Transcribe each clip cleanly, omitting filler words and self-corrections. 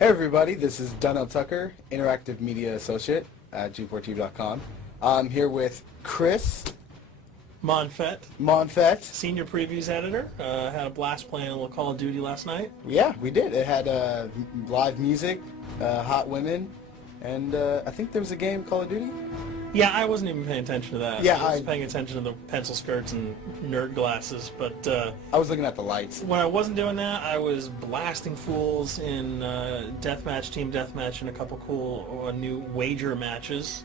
Hey everybody, this is Donnell Tucker, Interactive Media Associate at G4TV.com. I'm here with Chris Monfett, Monfett. Senior Previews Editor. Had a blast playing a little Call of Duty last night. Yeah, we did. It had live music, hot women, and I think there was a game, Call of Duty? Yeah, I wasn't even paying attention to that. Yeah, I was paying attention to the pencil skirts and nerd glasses, but I was looking at the lights. when I wasn't doing that, I was blasting fools in deathmatch, team deathmatch, and a couple cool new wager matches,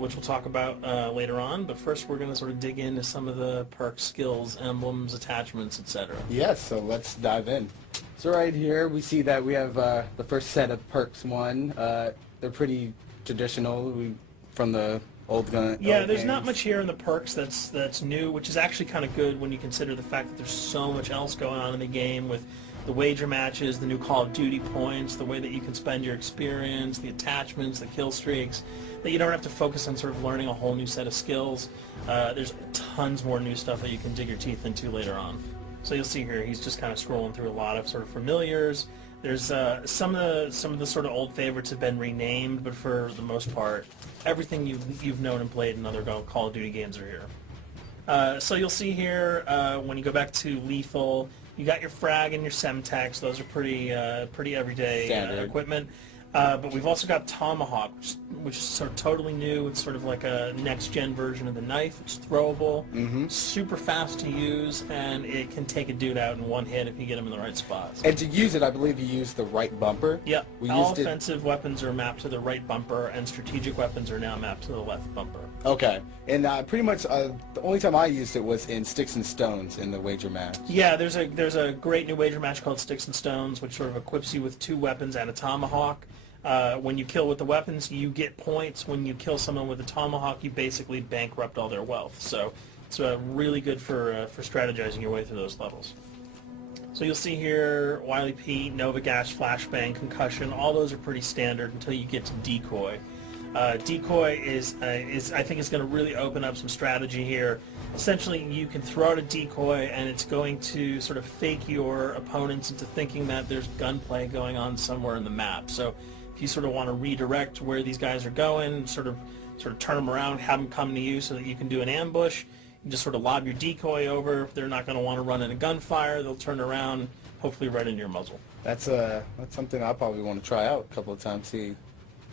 which we'll talk about later on. But first, we're going to sort of dig into some of the perks, skills, emblems, attachments, etc. Yes, so let's dive in. So right here we see that we have the first set of perks one. They're pretty traditional from the old gun. Yeah, old there's games. not much here in the perks that's new, which is actually kind of good when you consider the fact that there's so much else going on in the game with the wager matches, the new Call of Duty points, the way that you can spend your experience, the attachments, the kill streaks, that you don't have to focus on sort of learning a whole new set of skills. There's tons more new stuff that you can dig your teeth into later on. So you'll see here, he's just kind of scrolling through a lot of sort of familiars. There's some of the sort of old favorites have been renamed, but for the most part, everything you've known and played in other Call of Duty games are here. So you'll see here when you go back to lethal, you got your frag and your semtex. Those are pretty everyday equipment. But we've also got Tomahawk, which is sort of totally new. It's sort of like a next-gen version of the knife. It's throwable, super fast to use, and it can take a dude out in one hit if you get him in the right spots. And to use it, I believe you use the right bumper. Yep. We All used it. offensive weapons are mapped to the right bumper, and strategic weapons are now mapped to the left bumper. Okay, and pretty much the only time I used it was in Sticks and Stones in the wager match. Yeah, there's a great new wager match called Sticks and Stones, which sort of equips you with 2 weapons and a tomahawk. When you kill with the weapons, you get points. When you kill someone with a tomahawk, you basically bankrupt all their wealth. So it's really good for strategizing your way through those levels. So you'll see here, Wily Pete, Nova Gas, Flashbang, Concussion. All those are pretty standard until you get to Decoy. Decoy is I think is going to really open up some strategy here. Essentially, you can throw out a decoy, and it's going to sort of fake your opponents into thinking that there's gunplay going on somewhere in the map. So if you sort of want to redirect where these guys are going, sort of turn them around, have them come to you so that you can do an ambush, you just sort of lob your decoy over. They're not going to want to run in a gunfire. They'll turn around, hopefully right into your muzzle. That's something I probably want to try out a couple of times.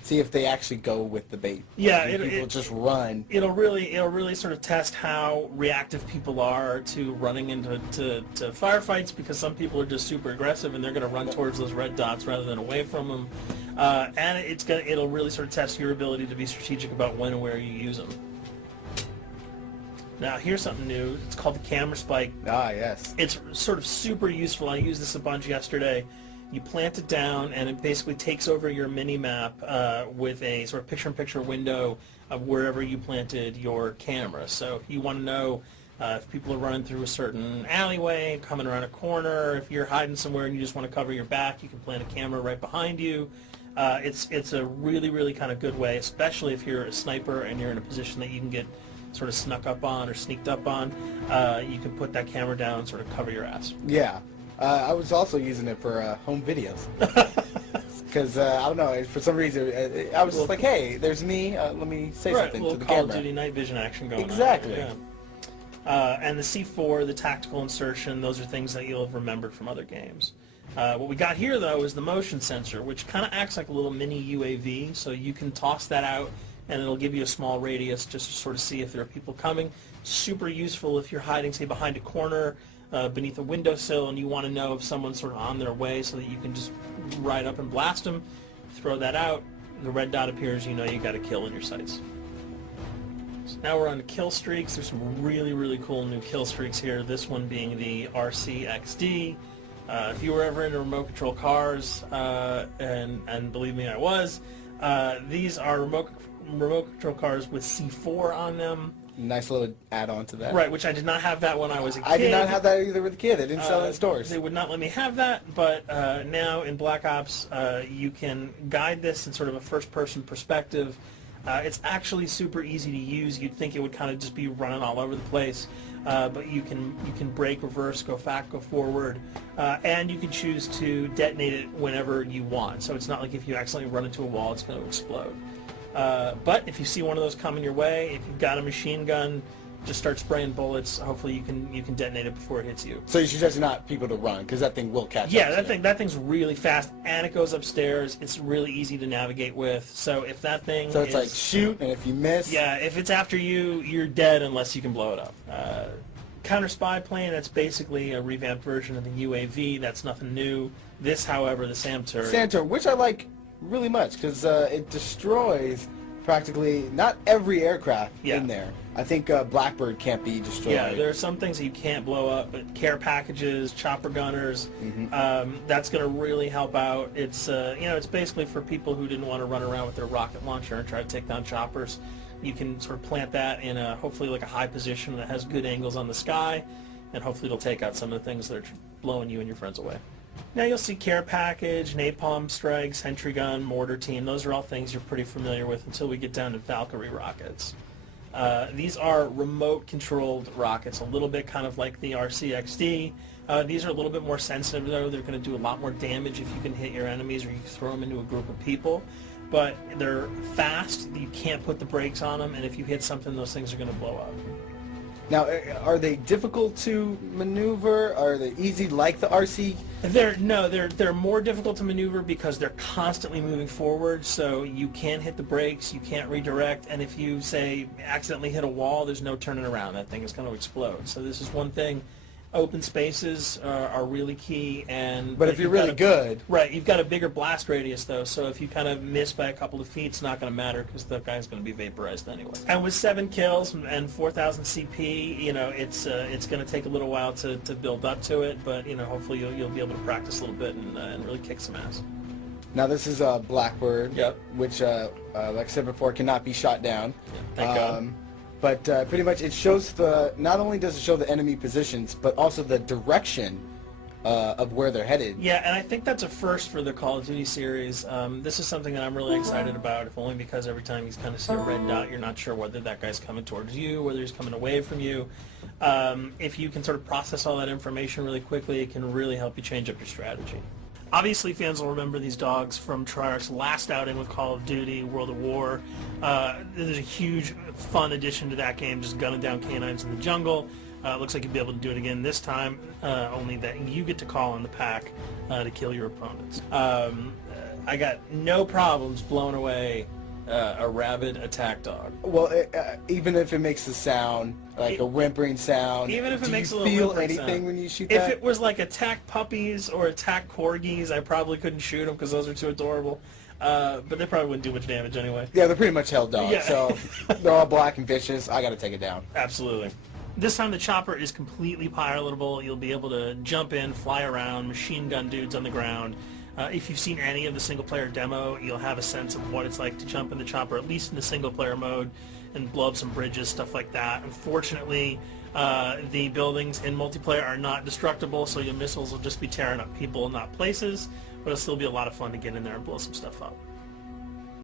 See if they actually go with the bait. Yeah, people just run. It'll really sort of test how reactive people are to running into firefights, because some people are just super aggressive and they're going to run towards those red dots rather than away from them. And it'll really sort of test your ability to be strategic about when and where you use them. Now here's something new. It's called the camera spike. Ah, yes. It's sort of super useful. I used this a bunch yesterday. You plant it down, and it basically takes over your mini-map with a sort of picture-in-picture window of wherever you planted your camera. So if you want to know if people are running through a certain alleyway, coming around a corner, if you're hiding somewhere and you just want to cover your back, you can plant a camera right behind you. It's a really kind of good way, especially if you're a sniper and you're in a position that you can get sort of snuck up on or sneaked up on. You can put that camera down and sort of cover your ass. Yeah. I was also using it for home videos. Because, I don't know, for some reason, I was just like, hey, there's me, let me say something to the Call camera. of Duty night vision action going Exactly. on. Yeah. And the C4, the tactical insertion, those are things that you'll have remembered from other games. What we got here, though, is the motion sensor, which kind of acts like a little mini UAV, so you can toss that out, and it'll give you a small radius just to sort of see if there are people coming. Super useful if you're hiding, say, behind a corner, beneath a windowsill, and you want to know if someone's sort of on their way so that you can just ride up and blast them. Throw that out, the red dot appears, you know you got a kill in your sights. So now we're on to kill streaks. There's some really cool new kill streaks here, this one being the RCXD. If you were ever into remote control cars, and believe me, I was, these are remote control cars with C4 on them. Nice little add-on to that. Right, which I did not have that when I was a kid. I did not have that either with a kid. They didn't sell it in stores. They would not let me have that, but now in Black Ops, you can guide this in sort of a first-person perspective It's actually super easy to use. You'd think it would kind of just be running all over the place, but you can brake, reverse, go back, go forward, and you can choose to detonate it whenever you want. So it's not like if you accidentally run into a wall, it's going to explode. But if you see one of those coming your way, if you've got a machine gun, just start spraying bullets. Hopefully you can detonate it before it hits you. So you suggest not people to run because that thing will catch Yeah, up. that thing's really fast, and it goes upstairs. It's really easy to navigate with. So if that thing So it's like shoot, and if you miss, yeah, if it's after you, you're dead unless you can blow it up. Counter spy plane, that's basically a revamped version of the UAV. That's nothing new. This, however, the SAM turret. Santor, which I like really much because it destroys practically not every aircraft in there. I think Blackbird can't be destroyed. Yeah, there are some things that you can't blow up, but care packages, chopper gunners, that's going to really help out. It's it's basically for people who didn't want to run around with their rocket launcher and try to take down choppers. You can sort of plant that in hopefully like a high position that has good angles on the sky, and hopefully it'll take out some of the things that are blowing you and your friends away. Now you'll see care package, napalm strike, sentry gun, mortar team. Those are all things you're pretty familiar with until we get down to Valkyrie rockets. These are remote-controlled rockets, a little bit kind of like the RCXD. These are a little bit more sensitive, though. They're going to do a lot more damage if you can hit your enemies or you throw them into a group of people. But they're fast, you can't put the brakes on them, and if you hit something, those things are going to blow up. Now, are they difficult to maneuver? Are they easy like the RC? They're more difficult to maneuver because they're constantly moving forward, so you can't hit the brakes, you can't redirect, and if you, say, accidentally hit a wall, there's no turning around. That thing is going to explode. So this is one thing. Open spaces are really key, but if you're really good, right, you've got a bigger blast radius though. So if you kind of miss by a couple of feet, it's not going to matter because the guy's going to be vaporized anyway. And with 7 kills and 4,000 CP, it's going to take a little while to build up to it, but hopefully you'll be able to practice a little bit and really kick some ass. Now this is Blackbird, which, like I said before, cannot be shot down. Yeah, thank God. But pretty much it shows not only does it show the enemy positions, but also the direction of where they're headed. Yeah, and I think that's a first for the Call of Duty series. This is something that I'm really excited about, if only because every time you kind of see a red dot, you're not sure whether that guy's coming towards you, whether he's coming away from you. If you can sort of process all that information really quickly, it can really help you change up your strategy. Obviously, fans will remember these dogs from Treyarch's last outing with Call of Duty, World of War. There's a huge, fun addition to that game, just gunning down canines in the jungle. Looks like you'll be able to do it again this time, only that you get to call on the pack to kill your opponents. I got no problems blowing away a rabid attack dog. Well, even if it makes a sound, like a whimpering sound, even if it makes a do little you feel whimpering anything sound. when you shoot If that? it was like attack puppies or attack corgis, I probably couldn't shoot them because those are too adorable. But they probably wouldn't do much damage anyway. Yeah, they're pretty much held dogs, Yeah. so they're all black and vicious. I got to take it down. Absolutely. This time the chopper is completely pilotable. You'll be able to jump in, fly around, machine gun dudes on the ground. If you've seen any of the single-player demo, you'll have a sense of what it's like to jump in the chopper, at least in the single-player mode, and blow up some bridges, stuff like that. Unfortunately, the buildings in multiplayer are not destructible, so your missiles will just be tearing up people, not places, but it'll still be a lot of fun to get in there and blow some stuff up.